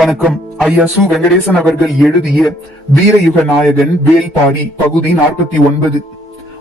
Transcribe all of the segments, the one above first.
வணக்கம். ஐயா சு வெங்கடேசன் அவர்கள் எழுதிய வீரயுக நாயகன் வேல்பாடி பகுதி நாற்பத்தி ஒன்பது.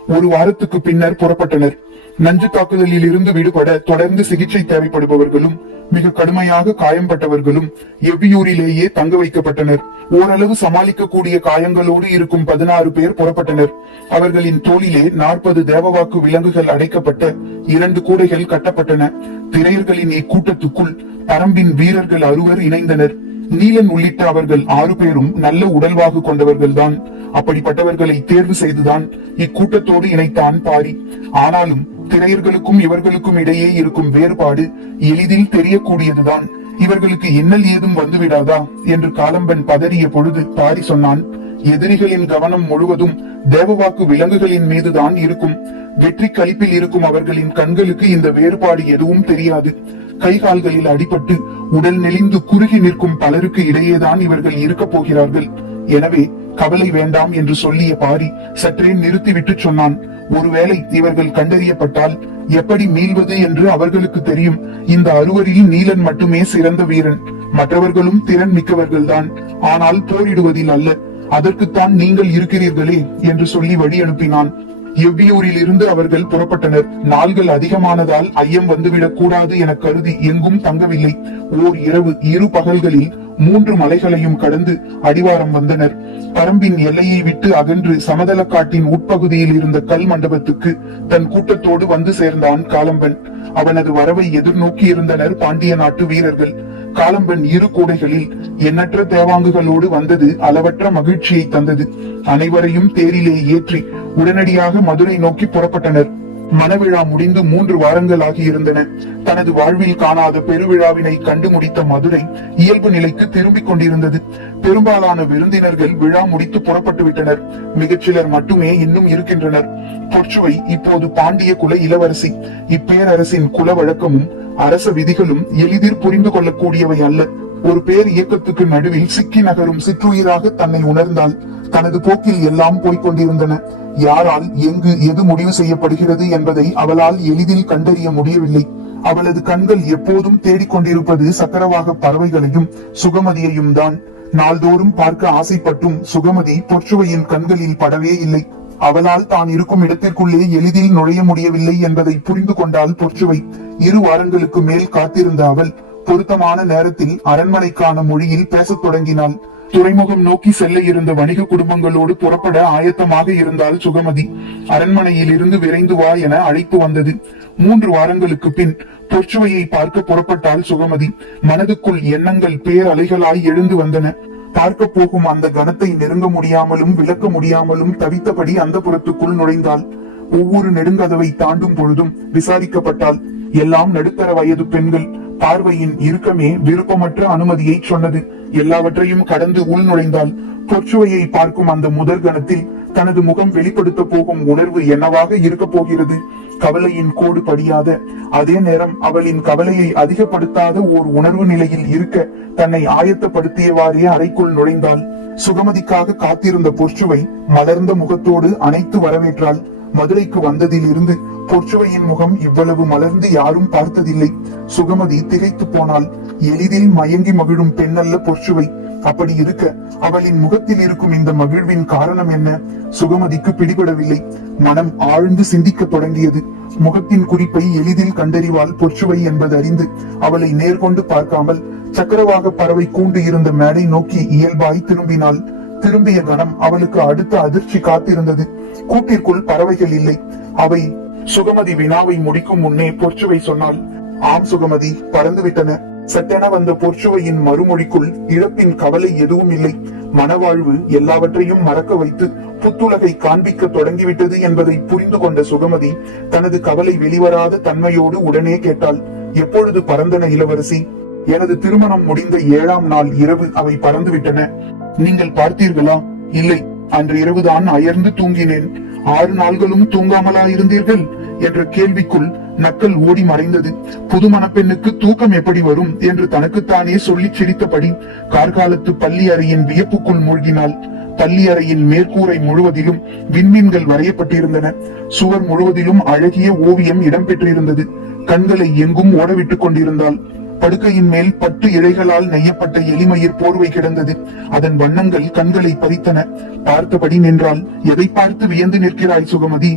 ஒரு வாரத்துக்கு பின்னர் புறப்பட்டனர். நஞ்சு தாக்குதலில் இருந்து விடுபட தொடர்ந்து சிகிச்சை தேவைப்படுபவர்களும் மிக கடுமையாக காயம்பட்டவர்களும் எவ்வியூரிலேயே தங்க வைக்கப்பட்டனர். ஓரளவு சமாளிக்கக்கூடிய காயங்களோடு இருக்கும் பதினாறு பேர் புறப்பட்டனர். அவர்களின் தோளிலே நாற்பது தேவவாக்கு விலங்குகள் அடைக்கப்பட்ட இரண்டு கூடைகள் கட்டப்பட்டன. திரையர்களின் இக்கூட்டத்துக்குள் பரம்பின் வீரர்கள் அறுவர் இணைந்தனர். நீலன் உள்ளிட்ட அவர்கள் ஆறு பேரும் நல்ல உடல்வாகு கொண்டவர்கள்தான். அப்படிப்பட்டவர்களை தேர்வு செய்துதான் இக்கூட்டத்தோடு இணைத்தான் பாரி ஆனாலும் திரையர்களுக்கும் இவர்களுக்கும் இடையே இருக்கும் வேறுபாடு எளிதில் தெரியக்கூடியதுதான். இவர்களுக்கு இன்னல் ஏதும் வந்துவிடாதா? என்று காலம்பன் பதறிய பொழுது பாரி சொன்னான் எதிரிகளின் கவனம் முழுவதும் தேவவாக்கு விலங்குகளின் மீதுதான் இருக்கும். வெற்றி கழிப்பில் இருக்கும் அவர்களின் கண்களுக்கு இந்த வேறுபாடு எதுவும் தெரியாது. கை கால்களில் அடிபட்டு உடல் நெளிந்து குறுகி நிற்கும் பலருக்கு இடையேதான் இவர்கள் இருக்கப் போகிறார்கள். எனவே கவலை வேண்டாம் என்று சொல்லிய பாரி சற்றே நிறுத்திவிட்டு சொன்னான். ஒருவேளை இவர்கள் கண்டறியப்பட்டால் எப்படி மீள்வது என்று அவர்களுக்கு தெரியும். இந்த அறுவரில் நீலன் மட்டுமே சிறந்த வீரன். மற்றவர்களும் திறன் மிக்கவர்கள்தான். ஆனால் போரிடுவதில் அல்ல. அதற்குத்தான் நீங்கள் இருக்கிறீர்களே என்று சொல்லி வழி அனுப்பினான். எவ்வியூரில் இருந்து அவர்கள் புறப்பட்டனர்? நாள்கள் அதிகமானதால் ஐயம் வந்துவிடக் கூடாது என கருதி எங்கும் தங்கவில்லை. ஓர் இரவு இரு பகல்களில் மூன்று மலைகளையும் கடந்து அடிவாரம் வந்தனர். பரம்பின் எல்லையை விட்டு அகன்று சமதள காட்டின் உட்பகுதியில் இருந்த கல் மண்டபத்துக்கு தன் கூட்டத்தோடு வந்து சேர்ந்தான் காலம்பன். அவனது வரவை எதிர்நோக்கி இருந்தனர் பாண்டிய நாட்டு வீரர்கள். காலம்பன் இரு கூடைகளில் எண்ணற்ற தேவாங்குகளோடு வந்தது அளவற்ற மகிழ்ச்சியை தந்தது. அனைவரையும் தேரிலே ஏற்றி உடனடியாக மதுரை நோக்கி புறப்பட்டனர். மணவிழா முடிந்து மூன்று வாரங்கள் ஆகியிருந்தன தனது வாழ்வில் காணாத பெருவிழாவினை கண்டு முடித்த மதுரை இயல்பு நிலைக்கு திரும்பிக் கொண்டிருந்தது. பெரும்பாலான விருந்தினர்கள் விழா முடித்து புறப்பட்டு விட்டனர். மிகச்சிலர் மட்டுமே இன்னும் இருக்கின்றனர். பொற்சுவை இப்போது பாண்டிய குல இளவரசி. இப்பேரரசின் குல வழக்கமும் அரச விதிகளும் எளிதில் புரிந்து கொள்ளக்கூடியவை அல்ல. ஒரு பேர் இயக்கத்துக்கு நடுவில் சிக்கி நகரும் சிற்றுயிராக தன்னை உணர்ந்தால் தனது போக்கில் எல்லாம் போய்க் கொண்டிருந்தன யாரால் எங்கு எது முடிவு செய்யப்படுகிறது என்பதை அவளால் எளிதில் கண்டறிய முடியவில்லை. அவளது கண்கள் எப்போதும் தேடிக்கொண்டிருப்பது சக்கரவாக பறவைகளையும் சுகமதியையும் தான். நாள்தோறும் பார்க்க ஆசைப்பட்டும் சுகமதி பொற்றுவையின் கண்களில் படவே இல்லை. அவளால் தான் இருக்கும் இடத்திற்குள்ளே எளிதில் நுழைய முடியவில்லை என்பதை புரிந்து கொண்டால் பொற்றுவை இரு வாரங்களுக்கு மேல் காத்திருந்த அவள் பொருத்தமான நேரத்தில் அரண்மனைக்கான மொழியில் பேசத் தொடங்கினாள். துறைமுகம் நோக்கி செல்ல இருந்த வணிக குடும்பங்களோடு புறப்பட ஆயத்தமாக இருந்தால் சுகமதி. அரண்மனையில் இருந்து விரைந்து வா என அழைப்பு வந்தது. மூன்று வாரங்களுக்கு பின் பொற்சுவையை பார்க்க புறப்பட்டால் சுகமதி. மனதுக்குள் எண்ணங்கள் பேரலைகளாய் எழுந்து வந்தன. பார்க்க போகும் அந்த கணத்தை நெருங்க முடியாமலும் விளக்க முடியாமலும் தவித்தபடி அந்த புறத்துக்குள் நுழைந்தாள். ஒவ்வொரு நெடுங்கதவை தாண்டும் பொழுதும் விசாரிக்கப்பட்டால் எல்லாம் நடுத்தர வயது பெண்கள். பார்வையின் இறுக்கமே விருப்பமற்ற அனுமதியை சொன்னது. எல்லாவற்றையும் கடந்து உள் நுழைந்தால் தொற்றுவையை பார்க்கும் அந்த முதல் கணத்தில் தனது முகம் வெளிப்படுத்த போகும் உணர்வு என்னவாக இருக்க போகிறது? கவலையின் கோடு படியாத அதே நேரம் அவளின் கவலையை அதிகப்படுத்தாத ஓர் உணர்வு நிலையில் இருக்க தன்னை ஆயத்தப்படுத்தியவாறே அறைக்குள் நுழைந்தாள் சுகமதிக்காக காத்திருந்த பொற்றுவை மலர்ந்த முகத்தோடு அனைத்து வரவேற்றாள். மதுரைக்கு வந்ததிலிருந்து பொற்சுவையின் முகம் இவ்வளவு மலர்ந்து யாரும் பார்த்ததில்லை. சுகமதி திகைத்து போனால் எளிதில் மயங்கி மகிழும் பெண்ணல்ல பொற்சுவை. அப்படி இருக்க அவளின் முகத்தில் இருக்கும் இந்த மகிழ்வின் காரணம் என்ன? சுகமதிக்கு பிடிபடவில்லை. மனம் ஆழ்ந்து சிந்திக்க தொடங்கியது. முகத்தின் குறிப்பை எளிதில் கண்டறிவாள் பொற்சுவை என்பது அறிந்து அவளை நேர்கொண்டு பார்க்காமல் சக்கரவாக பறவை கூண்டு இருந்த மேடை நோக்கி இயல்பாய் திரும்பினாள். திரும்பிய கணம் அவளுக்கு அடுத்த அதிர்ச்சி காத்திருந்தது. கூட்டிற்குள் பறவைகள் இல்லை. அவை சுகமதி வினாவை முடிக்கும் முன்னே பொற்சுவை சொன்னாள். ஆம் சுகமதி பறந்துவிட்டன. சட்டென வந்த பொற்சுவையின் மறுமொழிக்குள் இழப்பின் கவலை எதுவும் இல்லை. மனவாழ்வு எல்லாவற்றையும் மறக்க வைத்து புத்துலகை காண்பிக்க தொடங்கிவிட்டது என்பதை புரிந்து கொண்ட சுகமதி தனது கவலை வெளிவராத தன்மையோடு உடனே கேட்டாள். எப்பொழுது பறந்தன இளவரசி? எனது திருமணம் முடிந்த ஏழாம் நாள் இரவு அவை பறந்துவிட்டன. நீங்கள் பார்த்தீர்களா? இல்லை அன்று இரவுதான் அயர்ந்து தூங்கினேன். ஆறு நாள்களும் தூங்காமலா இருந்தீர்கள்? என்ற கேள்விக்குள் நக்கல் ஓடி மறைந்தது. புது மணப்பெண்ணுக்கு தூக்கம் எப்படி வரும் என்று தனக்குத்தானே சொல்லி சிரித்தபடி கார்காலத்து பள்ளி அறையின் வியப்புக்குள் மூழ்கினாள். பள்ளி அறையின் மேற்கூரை முழுவதிலும் விண்மீன்கள் வரையப்பட்டிருந்தன. சுவர் முழுவதிலும் அழகிய ஓவியம் இடம்பெற்றிருந்தது. கண்களை எங்கும் ஓடவிட்டுக் கொண்டிருந்தாள். படுக்கையின் மேல் பட்டு இழைகளால் நெய்யப்பட்ட எலிமயிர் போர்வை கிடந்தது. அதன் வண்ணங்கள் கண்களை பறித்தன. பார்த்தபடி நின்றால் எதை பார்த்து வியந்து நிற்கிறாய் சுகமதி?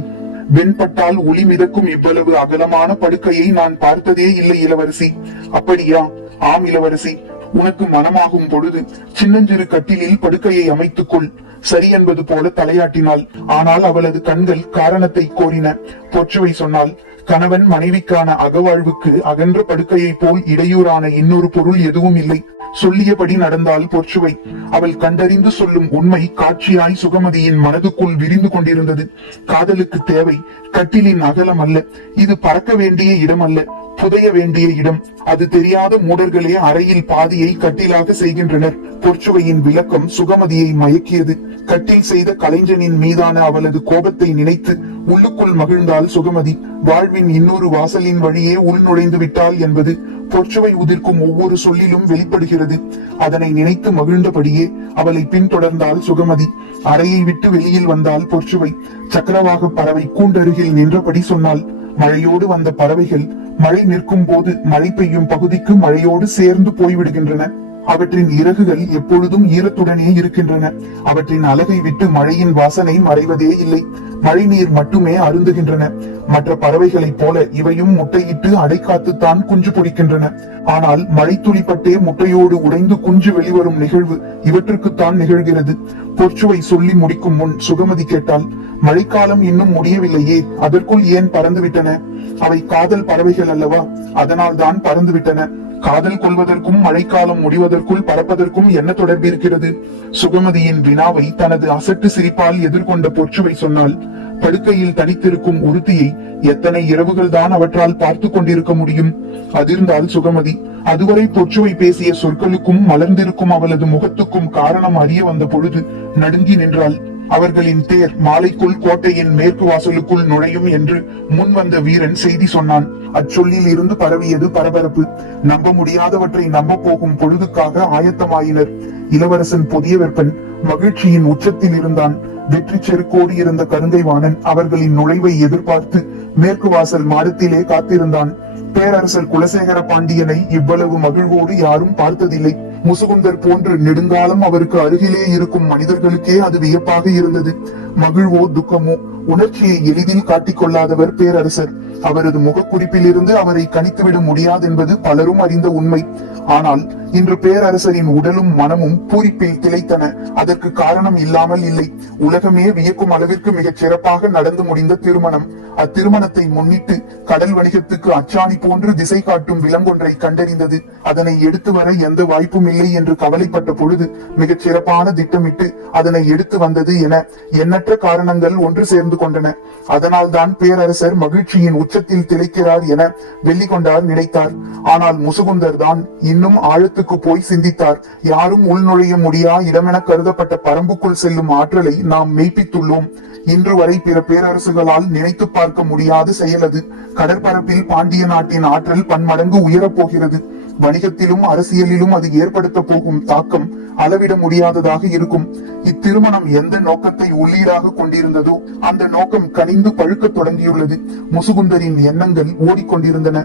வெண்பட்டால் ஒளி மிதக்கும் இவ்வளவு அகலமான படுக்கையை நான் பார்த்ததே இல்லை இளவரசி. அப்படியா? ஆம் இளவரசி. உனக்கு மனமாகும் பொழுது சின்னஞ்சிறு கட்டிலில் படுக்கையை அமைத்துக்கொள். சரி என்பது போல தலையாட்டினாள். ஆனால் அவளது கண்கள் காரணத்தை கோரின. பொற்றுவை சொன்னால் கணவன் மனைவிக்கான அகவாழ்வுக்கு அகன்ற படுக்கையைப் போல் இடையூறான இன்னொரு பொருள் எதுவும் இல்லை. சொல்லியபடி நடந்தால் பொற்றுவை. அவள் கண்டறிந்து சொல்லும் உண்மை காட்சியாய் சுகமதியின் மனதுக்குள் விரிந்து கொண்டிருந்தது. காதலுக்கு தேவை. கட்டிலின் அகலம் அல்ல. இது பறக்க வேண்டிய இடம் அல்ல புதைய வேண்டிய இடம். அது தெரியாத மூடர்களே அறையில் பாதியை கட்டிலாக செய்கின்றனர். பொற்சுவையின் விளக்கம் சுகமதியை மயக்கியது. கட்டில் செய்த கலைஞனின் மீதான அவளது கோபத்தை நினைத்து உள்ளுக்குள் மகிழ்ந்தாள் சுகமதி. வாழ்வின் இன்னொரு வாசலின் வழியே உள் நுழைந்து விட்டாள் என்பது பொற்சுவை உதிர்க்கும் ஒவ்வொரு சொல்லிலும் வெளிப்படுகிறது. அதனை நினைத்து மகிழ்ந்தபடியே அவளை பின்தொடர்ந்தாள் சுகமதி. அறையை விட்டு வெளியில் வந்தால் பொற்சுவை. சக்கரவாக பறவை கூண்டருகில் நின்றபடி சொன்னாள் மழையோடு வந்த பறவைகள் மழை நிற்கும் போது மழை பெய்யும் பகுதிக்கு மழையோடு சேர்ந்து போய்விடுகின்றன. அவற்றின் இறகுகள் எப்பொழுதும் ஈரத்துடனே இருக்கின்றன. அவற்றின் அழகை விட்டு மழையின் வாசனை மறைவதே இல்லை. மழை நீர் மட்டுமே அருந்துகின்றன. மற்ற பறவைகளைப் போல இவையும் முட்டையிட்டு அடை காத்துத்தான் குஞ்சு பொடிக்கின்றன. ஆனால் மழை துளிப்பட்டே முட்டையோடு உடைந்து குஞ்சு வெளிவரும் நிகழ்வு இவற்றுக்குத்தான் நிகழ்கிறது. பொற்சுவை சொல்லி முடிக்கும் முன் சுகமதி கேட்டால் மழைக்காலம் இன்னும் முடியவில்லையே அதற்குள் ஏன் பறந்து விட்டன அவை காதல் பறவைகள் அல்லவா? அதனால் தான் பறந்து விட்டன காதல் கொள்வதற்கும் மழைக்காலம் முடிவதற்குள் பறப்பதற்கும் என்ன தொடர்பு இருக்கிறது? சுகமதியின் வினாவை தனது அசட்டு சிரிப்பால் எதிர்கொண்ட பொற்சுவை சொன்னால் படுக்கையில் தனித்திருக்கும் உறுதியை எத்தனை இரவுகள் தான் அவற்றால் பார்த்து கொண்டிருக்க முடியும்? அதிர்ந்தால் சுகமதி. அதுவரை பொற்சுவை பேசிய சொற்களுக்கும் மலர்ந்திருக்கும் அவளது முகத்துக்கும் காரணம் அறிய வந்த பொழுது நடுங்கி நின்றாள். அவர்களின் தேர் மாலைக்குள் கோட்டையின் மேற்கு வாசலுக்குள் நுழையும் என்று முன் வந்த வீரன் செய்தி சொன்னான். அச்சொல்லில் இருந்து பரவியது பரபரப்பு. நம்ப முடியாதவற்றை நம்ப போகும் பொழுதுக்காக ஆயத்தமாயினர். இளவரசன் புதிய வெப்பன் மகிழ்ச்சியின் உச்சத்தில் இருந்தான். வெற்றி செருக்கோடி இருந்த கருங்கை வாணன் அவர்களின் நுழைவை எதிர்பார்த்து மேற்கு வாசல் மாடத்திலே காத்திருந்தான். பேரரசர் குலசேகர பாண்டியனை இவ்வளவு மகிழ்வோடு யாரும் பார்த்ததில்லை. முசுகுந்தர் போன்று நெடுங்காலம் அவருக்கு அருகிலே இருக்கும் மனிதர்களுக்கே அது வியப்பாக இருந்தது. மகிழ்வோ துக்கமோ உணர்ச்சியை எளிதில் காட்டிக் கொள்ளாதவர் பேரரசர். அவரது முகக்குறிப்பிலிருந்து அவரை கணித்துவிட முடியாது என்பது பலரும் அறிந்த உண்மை. ஆனால் இன்று பேரரசரின் உடலும் மனமும் பூரிப்பில் திளைத்தன. அதற்கு காரணம் இல்லாமல் இல்லை. உலகமே வியக்கும் அளவிற்கு மிகச் சிறப்பாக நடந்து முடிந்த திருமணம். அத்திருமணத்தை முன்னிட்டு கடல் வணிகத்துக்கு அச்சாணி போன்று திசை காட்டும் விலங்கொன்றை கண்டறிந்தது. அதனை எடுத்து வர எந்த வாய்ப்பும் இல்லை என்று கவலைப்பட்ட பொழுது மிகச் சிறப்பான திட்டமிட்டு அதனை எடுத்து வந்தது என எண்ணற்ற காரணங்கள் ஒன்று சேர்ந்து கொண்டன. அதனால்தான் பேரரசர் மகிழ்ச்சியின் உச்சத்தில் திளைக்கிறார் என வெள்ளிக்கொண்டார் நினைத்தார். ஆனால் முசுகுந்தர் தான் இன்னும் ஆழத்துக்கு போய் சிந்தித்தார். யாரும் உள்நுழைய முடியா இடமென கருதப்பட்ட பரம்புக்குள் செல்லும் ஆற்றலை நாம் மெய்ப்பித்துள்ளோம். இன்று வரை பிற பேரரசுகளால் நினைத்து பார்க்க முடியாது செயல் அது. கடற்பரப்பில் பாண்டிய நாட்டின் ஆற்றல் பன்மடங்கு உயரப் போகிறது. வணிகத்திலும் அரசியலிலும் அது ஏற்படுத்த போகும் தாக்கம் அளவிட முடியாததாக இருக்கும். இத்திருமணம் எந்த நோக்கத்தை உள்ளீடாக கொண்டிருந்ததோ அந்த நோக்கம் கனிந்து பழுக்க தொடங்கியுள்ளது. முசுகுந்தரின் எண்ணங்கள் ஓடிக்கொண்டிருந்தன.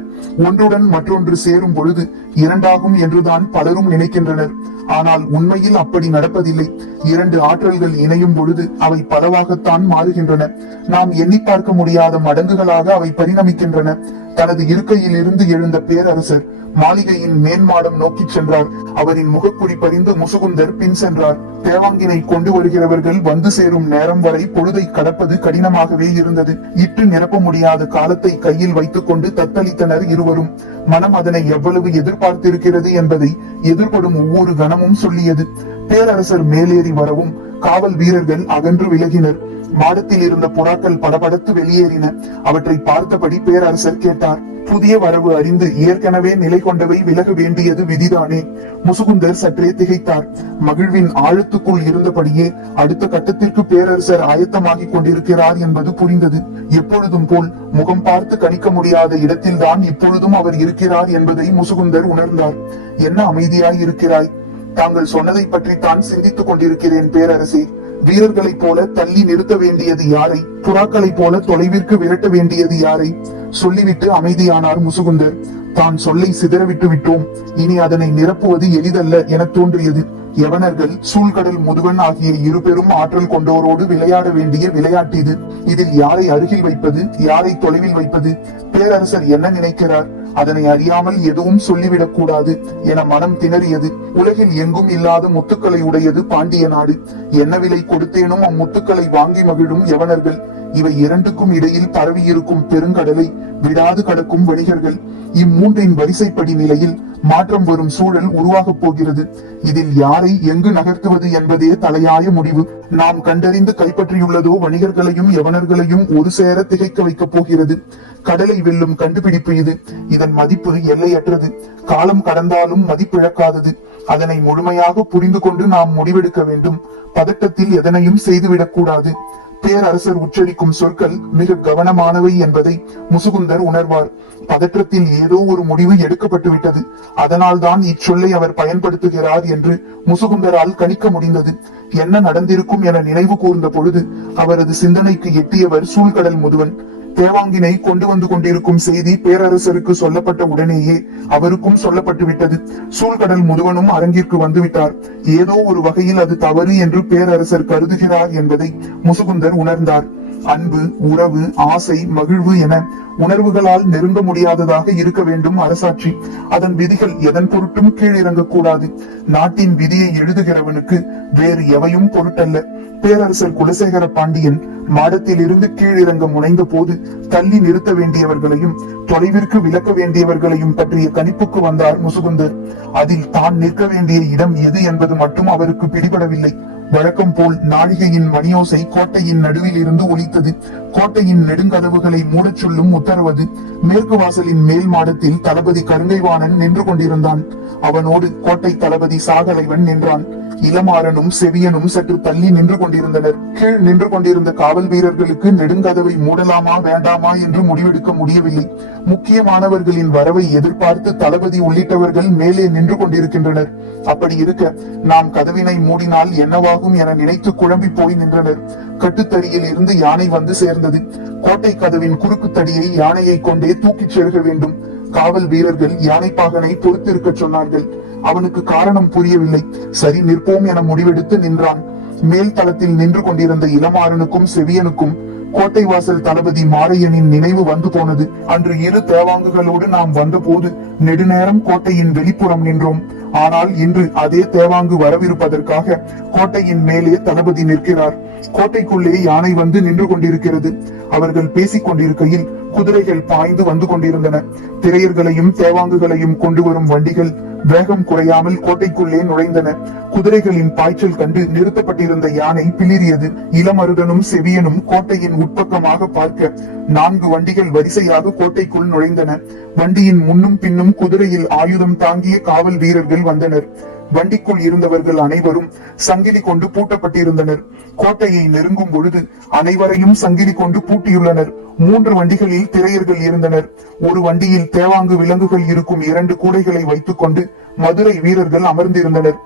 ஒன்றுடன் மற்றொன்று சேரும் பொழுது இரண்டாகும் என்றுதான் பலரும் நினைக்கின்றனர். ஆனால் உண்மையில் அப்படி நடப்பதில்லை. இரண்டு ஆற்றல்கள் இணையும் பொழுது அவை பலவாகத்தான் மாறுகின்றன. நாம் எண்ணி பார்க்க முடியாத மடங்குகளாக அவை பரிணமிக்கின்றன. தனது இருக்கையில் இருந்து எழுந்த பேரரசர் மாளிகையின் மேன்மாடம் நோக்கி சென்றார். அவரின் முகக்குடி பறிந்து முசுகுந்தர் பின் சென்றார். தேவாங்கினை கொண்டு வருகிறவர்கள் வந்து சேரும் நேரம் வரை பொழுதை கடப்பது கடினமாகவே இருந்தது. இட்டு நிரப்ப முடியாத காலத்தை கையில் வைத்துக் கொண்டு தத்தளித்தனர் இருவரும். மனம் அதனை எவ்வளவு எதிர்பார்த்திருக்கிறது என்பதை எதிர்படும் ஒவ்வொரு கணமும் சொல்லியது. பேரரசர் மேலேறி வரவும் காவல் வீரர்கள் அகன்று விலகினர். மாடத்தில் இருந்த புறாக்கள் படபடத்து வெளியேறின. அவற்றை பார்த்தபடி பேரரசர் கேட்டார் புதிய வரவு அறிந்து ஏற்கனவே நிலை கொண்டவை விலக வேண்டியது விதிதானே? முசுகுந்தர் சற்றே திகைத்தார். மகிழ்வின் ஆழத்துக்குள் இருந்தபடியே அடுத்த கட்டத்திற்கு பேரரசர் ஆயத்தமாகிக் கொண்டிருக்கிறார் என்பது புரிந்தது. எப்பொழுதும் போல் முகம் பார்த்து கணிக்க முடியாத இடத்தில்தான் இப்பொழுதும் அவர் இருக்கிறார் என்பதை முசுகுந்தர் உணர்ந்தார். என்ன அமைதியாய் இருக்கிறாய்? தாங்கள் சொன்னதை பற்றி தான் சிந்தித்துக் கொண்டிருக்கிறேன் பேரரசே. வீரர்களைப் போல தள்ளி நிறுத்த வேண்டியது யாரை? புறாக்களைப் போல தொலைவிற்கு விரட்ட வேண்டியது யாரை? சொல்லிவிட்டு அமைதியானார் முசுகுந்தர். தான் சொல்லை சிதறவிட்டு விட்டோம். இனி அதனை நிரப்புவது எளிதல்ல என தோன்றியது. யவனர்கள் சூழ்கடல் முதுவன் ஆகிய இரு பெரும் ஆற்றல் கொண்டோரோடு விளையாட வேண்டிய விளையாட்டு இது இதில் யாரை அருகில் வைப்பது யாரை தொலைவில் வைப்பது? பேரரசர் என்ன நினைக்கிறார்? அதனை அறியாமல் எதுவும் சொல்லிவிடக் கூடாது என மனம் திணறியது. உலகில் எங்கும் இல்லாத முத்துக்களை உடையது பாண்டிய நாடு. என்ன விலை கொடுத்தேனும் அம்முத்துக்களை வாங்கி மகிழும் யவனர்கள். இவை இரண்டுக்கும் இடையில் பரவியிருக்கும் பெருங்கடலை விடாது கடக்கும் வணிகர்கள். இம்மூன்றின் வரிசைப்படி நிலையில் மாற்றம் வரும் சூழல் உருவாகப் போகிறது. இதில் யாரை எங்கு நகர்த்துவது என்பதே தலையாய முடிவு. நாம் கண்டறிந்து கைப்பற்றியுள்ளதோ வணிகர்களையும் யவனர்களையும் ஒரு சேர திகைக்க வைக்கப் போகிறது. கடலை வெல்லும் கண்டுபிடிப்பு இது. இதன் மதிப்பு எல்லையற்றது. காலம் கடந்தாலும் மதிப்பிழக்காதது. அதனை முழுமையாக புரிந்து கொண்டு நாம் முடிவெடுக்க வேண்டும். பதட்டத்தில் எதனையும் செய்துவிடக் கூடாது. பேரரசர் உச்சரிக்கும் சொற்கள் மிக கவனமானவை என்பதை முசுகுந்தர் உணர்வார். பதற்றத்தில் ஏதோ ஒரு முடிவு எடுக்கப்பட்டு விட்டது அதனால்தான் இச்சொல்லை அவர் பயன்படுத்துகிறார் என்று முசுகுந்தரால் கணிக்க முடிந்தது. என்ன நடந்திருக்கும் என நினைவு கூர்ந்த பொழுது அவரது சிந்தனைக்கு எட்டியவர் சூழ்கடல் முதுவன். தேவாங்கினை கொண்டு வந்து கொண்டிருக்கும் செய்தி பேரரசருக்கு சொல்லப்பட்ட உடனேயே அவருக்கும் சொல்லப்பட்டு விட்டது சூழ்கடல் முதுவனும் அரங்கிற்கு வந்துவிட்டார். ஏதோ ஒரு வகையில் அது தவறு என்று பேரரசர் கருதுகிறார் என்பதை முசுகுந்தர் உணர்ந்தார். அன்பு உறவு ஆசை மகிழ்வு என உணர்வுகளால் நெருங்க முடியாததாக இருக்க வேண்டும் அரசாட்சி. அதன் விதிகள் எதன் பொருட்டும் கீழிறங்கக்கூடாது நாட்டின் விதியை எழுதுகிறவனுக்கு வேறு எவையும் பொருட்டல்ல. பேரரசர் குலசேகர பாண்டியன் மாடத்தில் இருந்து கீழிறங்க முனைந்த போது தள்ளி நிறுத்த வேண்டியவர்களையும் தொலைவிற்கு விலக்க வேண்டியவர்களையும் பற்றிய கணிப்புக்கு வந்தார் முசுகுந்தர். அதில் தான் நிற்க வேண்டிய இடம் எது என்பது மட்டும் அவருக்கு பிடிபடவில்லை. வழக்கம் போல் நாழிகையின் மணியோசை கோட்டையின் நடுவில் இருந்து ஒலித்தது. கோட்டையின் நெடுங்கதவுகளை மூடச் சொல்லும் உத்தரவது மேற்கு வாசலின் மேல் மாடத்தில் தளபதி கருங்கைவாணன் நின்று கொண்டிருந்தான். அவனோடு கோட்டை தளபதி சாகலைவன் நின்றான். இளமாறனும் செவியனும் சற்று தள்ளி நின்று கொண்டிருந்தனர். கீழ் நின்று கொண்டிருந்த காவல் வீரர்களுக்கு நெடுங்கதவை மூடலாமா வேண்டாமா என்று முடிவெடுக்க முடியவில்லை. முக்கியமானவர்களின் வரவை எதிர்பார்த்து தளபதி உள்ளிட்டவர்கள் மேலே நின்று கொண்டிருக்கின்றனர். அப்படி இருக்க நாம் கதவினை மூடினால் என்னவாகும் என நினைத்து குழம்பி போய் நின்றனர். கட்டுத்தடியில் இருந்து யானை வந்து சேர்ந்தது. கோட்டை கதவின் குறுக்கு தடியை யானையை கொண்டே தூக்கிச் செல்க வேண்டும். காவல் வீரர்கள் யானைப்பாகனை பொறுத்திருக்க சொன்னார்கள். அவனுக்கு காரணம் புரியவில்லை. சரி நிற்போம் என முடிவெடுத்து நின்றான். மேல் தளத்தில் நின்று கொண்டிருந்த இளமாறனுக்கும் செவியனுக்கும் கோட்டை வாசல் தளபதி மாரையனின் நினைவு வந்து போனது. அன்று இரு தேவாங்குகளோடு நாம் வந்தபோது நெடுநேரம் கோட்டையின் வெளிப்புறம் நின்றோம். ஆனால் இன்று அதே தேவாங்கு வரவிருப்பதற்காக கோட்டையின் மேலே தளபதி நிற்கிறார். கோட்டைக்குள்ளே யானை வந்து நின்று கொண்டிருக்கிறது. அவர்கள் பேசிக் கொண்டிருக்கையில் குதிரைகள் பாய்ந்து வந்து கொண்டிருந்தன. திரையர்களையும் தேவாங்குகளையும் கொண்டு வரும் வண்டிகள் வேகம் குறையாமல் கோட்டைக்குள்ளே நுழைந்தன. குதிரைகளின் பாய்ச்சல் கண்டு நிறுத்தப்பட்டிருந்த யானை பிளிரியது இளமருதனும் செவியனும் கோட்டையின் உட்பக்கமாக பார்க்க நான்கு வண்டிகள் வரிசையாக கோட்டைக்குள் நுழைந்தன. வண்டியின் முன்னும் பின்னும் குதிரையில் ஆயுதம் தாங்கிய காவல் வீரர்கள் வந்தனர். வண்டிக்குள் இருந்தவர்கள் அனைவரும் சங்கிலி கொண்டு பூட்டப்பட்டிருந்தனர். கோட்டையை நெருங்கும் பொழுது அனைவரையும் சங்கிலி கொண்டு பூட்டியுள்ளனர். மூன்று வண்டிகளில் திரையர்கள் இருந்தனர். ஒரு வண்டியில் தேவாங்கு விலங்குகள் இருக்கும் இரண்டு கூடைகளை வைத்துக் கொண்டு மதுரை வீரர்கள் அமர்ந்திருந்தனர்.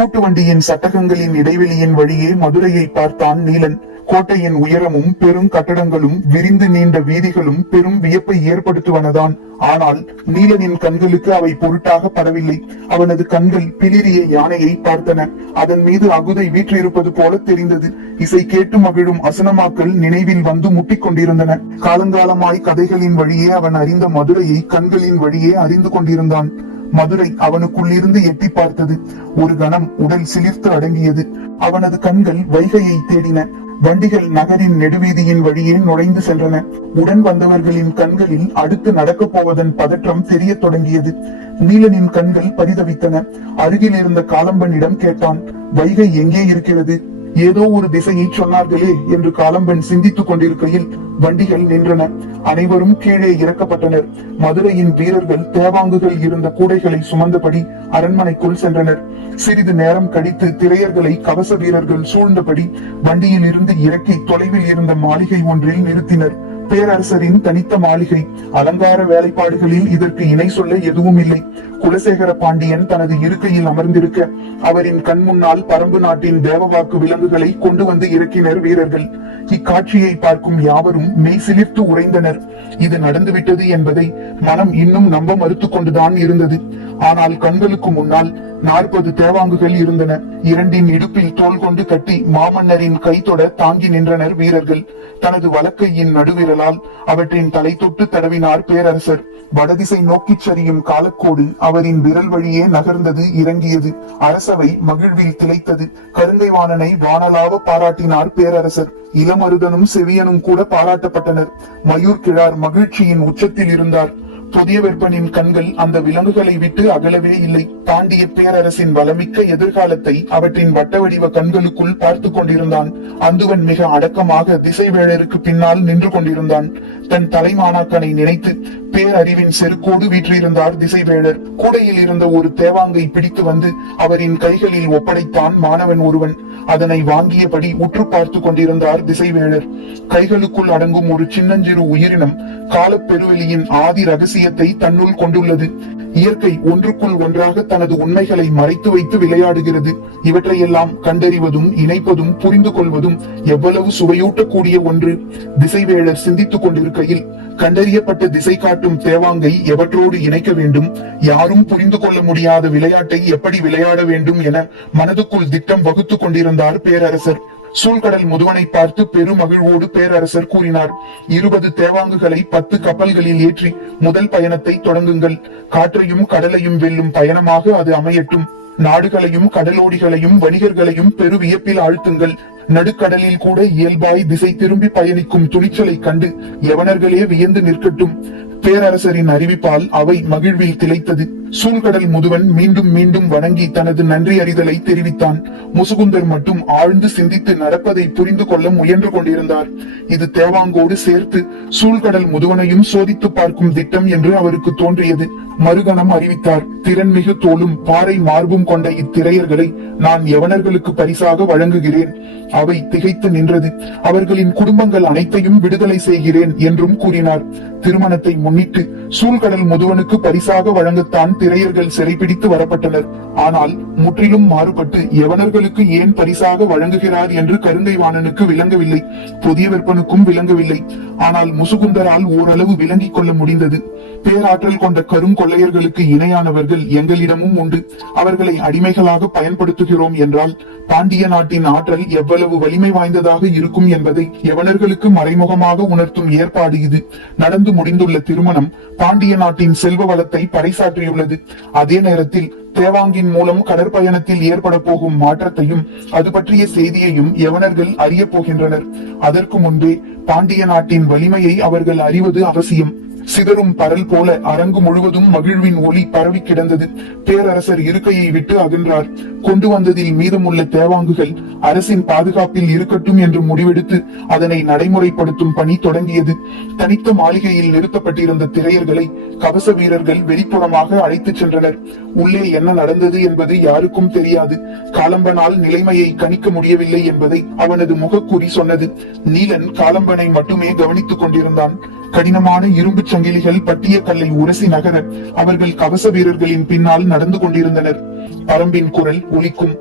கூட்டு வண்டியின் சட்டகங்களின் இடைவெளியின் வழியே மதுரையை பார்த்தான் நீலன். கோட்டையின் உயரமும் பெரும் கட்டடங்களும் விரிந்து நீண்ட வீதிகளும் பெரும் வியப்பை ஏற்படுத்துவனதான். ஆனால் நீலனின் கண்களுக்கு அவை பொருட்டாக படவில்லை. அவனது கண்கள் பிளிரிய யானையை பார்த்தன. அதன் மீது அகுதை வீற்றிருப்பது போல தெரிந்தது. இசை கேட்டு மகிழும் அசனமாக்கள் நினைவில் வந்து முட்டிக் கொண்டிருந்தன. காலங்காலமாய் கதைகளின் வழியே அவன் அறிந்த மதுரையை கண்களின் வழியே அறிந்து கொண்டிருந்தான். மதுரை அவனுக்குள்ளிருந்து எட்டி பார்த்தது. ஒரு கணம் உடல் சிலிர்த்து அடங்கியது. அவனது கண்கள் வைகையை தேடின. வண்டிகள் நகரின் நெடுவீதியின் வழியே நுழைந்து சென்றன. உடன் வந்தவர்களின் கண்களில் அடுத்து நடக்கப் போவதன் பதற்றம் தெரியத் தொடங்கியது. நீலனின் கண்கள் பரிதவித்தன. அருகில் இருந்த காலம்பனிடம் கேட்டான் வைகை எங்கே இருக்கிறது? ஏதோ ஒரு திசையை சொன்னார்களே என்று காலம்பெண் சிந்தித்துக் கொண்டிருக்கையில் வண்டிகள் நின்றன. அனைவரும் கீழே இறக்கப்பட்டனர். மதுரையின் வீரர்கள் தேவாங்குகள் இருந்த கூடைகளை சுமந்தபடி அரண்மனைக்குள் சென்றனர். சிறிது நேரம் கழித்து திரையர்களை கவச வீரர்கள் சூழ்ந்தபடி வண்டியில் இருந்து இறக்கி தொலைவில் இருந்த மாளிகை ஒன்றில் நிறுத்தினர். பேரரசரின் தனித்த மாளிகை. அலங்கார வேலைப்பாடுகளில் இதற்கு இணை சொல்ல எதுவும் இல்லை. குலசேகர பாண்டியன் தனது இருக்கையில் அமர்ந்திருக்க அவரின் கண் முன்னால் பரம்பு நாட்டின் தேவவாக்கு விலங்குகளை கொண்டு வந்து இறக்கினர் வீரர்கள். இக்காட்சியை பார்க்கும் யாவரும் மெய் சிலிர்த்து உறைந்தனர். இது நடந்துவிட்டது என்பதை மனம் இன்னும் நம்ப மறுத்து கொண்டுதான் இருந்தது. ஆனால் கண்களுக்கு முன்னால் நாற்பது தேவாங்குகள் இருந்தன. இரண்டின் இடுப்பில் தோல் கொண்டு கட்டி மாமன்னரின் கைத்தொட தாங்கி நின்றனர் வீரர்கள். தனது வலக்கையின் நடுவிரலால் அவற்றின் தலை தொட்டு தடவினார் பேரரசர். வடதிசை நோக்கிச் சரியும் காலக்கோடு அவரின் விரல் வழியே நகர்ந்தது இறங்கியது. அரசவை மகிழ்வில் திளைத்தது. கருங்கைவாணனை வானலாவ பாராட்டினார் பேரரசர். இளமருதனும் செவியனும் கூட பாராட்டப்பட்டனர். மயூர் கிழார் மகிழ்ச்சியின் உச்சத்தில் இருந்தார். புதிய வெப்பனின் கண்கள் அந்த விலங்குகளை விட்டு அகலவே இல்லை. பாண்டிய பேரரசின் வளமிக்க எதிர்காலத்தை அவற்றின் வட்ட வடிவ கண்களுக்குள் பார்த்து கொண்டிருந்தான். அந்துவன் மிக அடக்கமாக திசைவேழருக்கு பின்னால் நின்று கொண்டிருந்தான். தன் தலைமானாக்கனை நினைத்து பேரறிவின் செருக்கோடு வீற்றிருந்தார் திசைவேழர் கூடையில் இருந்த ஒரு தேவாங்கை பிடித்து வந்து அவரின் கைகளில் ஒப்படைத்தான் மாணவன் ஒருவன். அதனை வாங்கியபடி உற்று பார்த்து கொண்டிருந்தார் திசைவேழர் கைகளுக்குள் அடங்கும் ஒரு சின்னஞ்சிறு உயிரினம் காலப்பெருவெளியின் ஆதி ரகசியத்தை தன்னுள் கொண்டுள்ளது. இயற்கை ஒன்றுக்குள் ஒன்றாக தனது உண்மைகளை மறைத்து வைத்து விளையாடுகிறது. இவற்றையெல்லாம் கண்டறிவதும் இணைப்பதும் புரிந்து கொள்வதும் எவ்வளவு சுவையூட்டக்கூடிய ஒன்று. திசைவேழர் சிந்தித்துக் கொண்டிருக்கையில் கண்டறியப்பட்ட திசை காட்டும் தேவாங்கை எவற்றோடு இணைக்க வேண்டும்? யாரும் புரிந்து கொள்ள முடியாத விளையாட்டை எப்படி விளையாட வேண்டும் என மனதுக்குள் திட்டம் வகுத்துக் கொண்டிருந்தார் பேரரசர். சூழ்கடல் முதுவனை பார்த்து பெருமகிழ்வோடு பேரரசர் கூறினார். இருபது தேவாங்குகளை பத்து கப்பல்களில் ஏற்றி முதல் பயணத்தை தொடங்குங்கள். காற்றையும் கடலையும் வெல்லும் பயணமாக அது அமையட்டும். நாடுகளையும் கடலோடிகளையும் வணிகர்களையும் பெரு வியப்பில் ஆழ்த்துங்கள். நடுக்கடலில் கூட இயல்பாய் திசை திரும்பி பயணிக்கும் துணிச்சலை கண்டு யவனர்களே வியந்து நிற்கட்டும். பேரரசரின் அறிவிப்பால் அவை மகிழ்வில் திளைத்தது. சூழ்கடல் முதுவன் மீண்டும் மீண்டும் வணங்கி தனது நன்றி அறிதலை தெரிவித்தான். முசுகுந்தர் மட்டும் ஆழ்ந்து சிந்தித்து நடப்பதை புரிந்து கொள்ள முயன்று கொண்டிருந்தார். இது தேவாங்கோடு சேர்த்து சூழ்கடல் முதுவனையும் சோதித்து பார்க்கும் திட்டம் என்று அவருக்கு தோன்றியது. மறுகணம் அறிவித்தார். திறன்மிகு தோளும் பாறை மார்பும் கொண்ட இத்திரையர்களை நான் எவனர்களுக்கு பரிசாக வழங்குகிறேன். அவை திகைத்து நின்றது. அவர்களின் குடும்பங்கள் அனைத்தையும் விடுதலை செய்கிறேன் என்றும் கூறினார். திருமணத்தை முன்னிட்டு சூழ்கடல் முதுவனுக்கு பரிசாக வழங்கத்தான் திரையர்கள் சிறைப்பிடித்து வரப்பட்டனர். ஆனால் முற்றிலும் மாறுபட்டு யவனர்களுக்கு ஏன் பரிசாக வழங்குகிறார் என்று கருங்கைவாணனுக்கு விளங்கவில்லை. புதிய விற்பனுக்கும் விளங்கவில்லை. ஆனால் முசுகுந்தரால் ஓரளவு விளங்கிக் கொள்ள முடிந்தது. பேராற்றல் கொண்ட கரும் கொள்ளையர்களுக்கு இணையானவர்கள் எங்களிடமும் உண்டு. அவர்களை அடிமைகளாக பயன்படுத்துகிறோம் என்றால் பாண்டிய நாட்டின் ஆற்றல் எவ்வளவு வலிமை வாய்ந்ததாக இருக்கும் என்பதை யவனர்களுக்கு மறைமுகமாக உணர்த்தும் ஏற்பாடு இது. நடந்து முடிந்துள்ள திருமணம் பாண்டிய நாட்டின் செல்வ வளத்தை பறைசாற்றியுள்ளது. அதே நேரத்தில் தேவாங்கின் மூலம் கடற்பயணத்தில் ஏற்பட போகும் மாற்றத்தையும் அது பற்றிய செய்தியையும் யவனர்கள் அறிய போகின்றனர். அதற்கு முன்பே பாண்டிய நாட்டின் வலிமையை அவர்கள் அறிவது அவசியம். சிதறும் பரல் போல அரங்கு முழுவதும் மகிழ்வின் ஒளி பரவி கிடந்தது. பேரரசர் இருக்கையை விட்டு அகன்றார். கொண்டு வந்ததில் மீதமுள்ள தேவாங்குகள் அரசின் பாதுகாப்பில் இருக்கட்டும் என்று முடிவெடுத்து அதனை நடைமுறைப்படுத்தும் பணி தொடங்கியது. தனித்த மாளிகையில் நிறுத்தப்பட்டிருந்த திரையர்களை கவச வீரர்கள் வெளிப்புறமாக அழைத்துச் சென்றனர். உள்ளே என்ன நடந்தது என்பது யாருக்கும் தெரியாது. காலம்பனால் நிலைமையை கணிக்க முடியவில்லை என்பதை அவனது முகக்குறி சொன்னது. நீலன் காலம்பனை மட்டுமே கவனித்துக் கொண்டிருந்தான். கடினமான இரும்பு சங்கிலிகள் பட்டிய கல்லை உரசி நகர அவர்கள் கவச வீரர்களின் பின்னால் நடந்து கொண்டிருந்தனர். பரம்பின் குரல் ஒலிக்கும்.